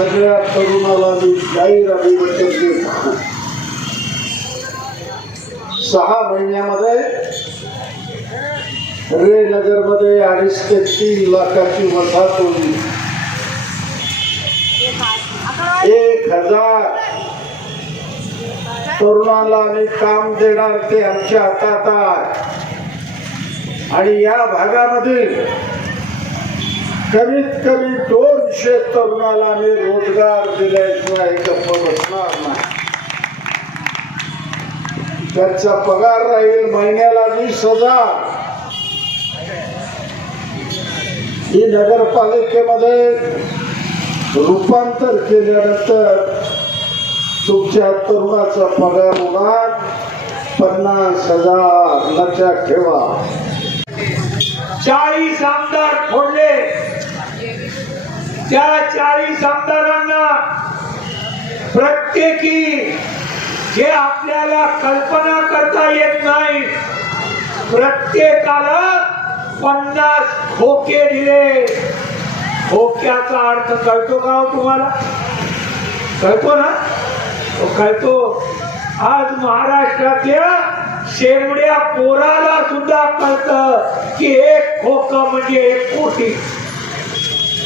सगळ्या तरुणाला मी जाहीर अभिवचन देत. सहा महिन्यामध्ये रे नगरमध्ये अडीच ते तीन लाखाची वसाहत होती एक हजार तरुणाला आम्ही काम देणार ते आमच्या हातात आणि या भागामध्ये कमीत कमी दोन दोनशे तरुणाला आम्ही रोजगार दिल्याशिवाय गप्प बसणार नाही. त्यांचा पगार राहील महिन्याला वीस हजार. ही नगरपालिकेमध्ये रूपांतर केल्यानंतर तुमच्या तरुणाचा पगार उभा पन्नास हजार लक्षात ठेवा. चाळीस आमदार त्या चाळीस आमदारांना प्रत्येकी जे आपल्याला कल्पना करता येत नाही प्रत्येकाला पन्नास खोके दिले. खोक्याचा अर्थ कळतो का हो तुम्हाला? कळतो ना? तो कळतो. आज महाराष्ट्रातल्या शेवड्या पोराला सुद्धा कळत की एक खोक म्हणजे एक कोटी.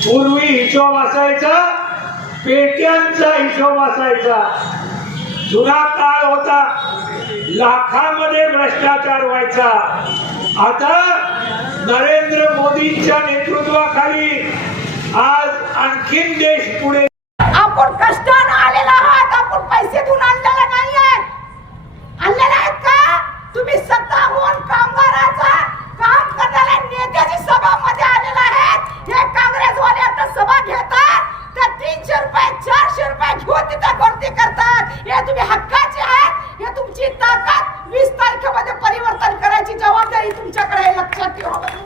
पूर्वी हिशोब असायचा पेट्यांचा हिशोब असायचा. जुना काळ होता. लाखामध्ये भ्रष्टाचार व्हायचा. आता नरेंद्र मोदींच्या नेतृत्वाखाली आज आणखीन देश पुढे आपण कष्ट हे तुम्ही हक्काचे आहात हे तुमची ताकद वीस तारखेमध्ये परिवर्तन करायची जबाबदारी तुमच्याकडे लक्षात ठेवा.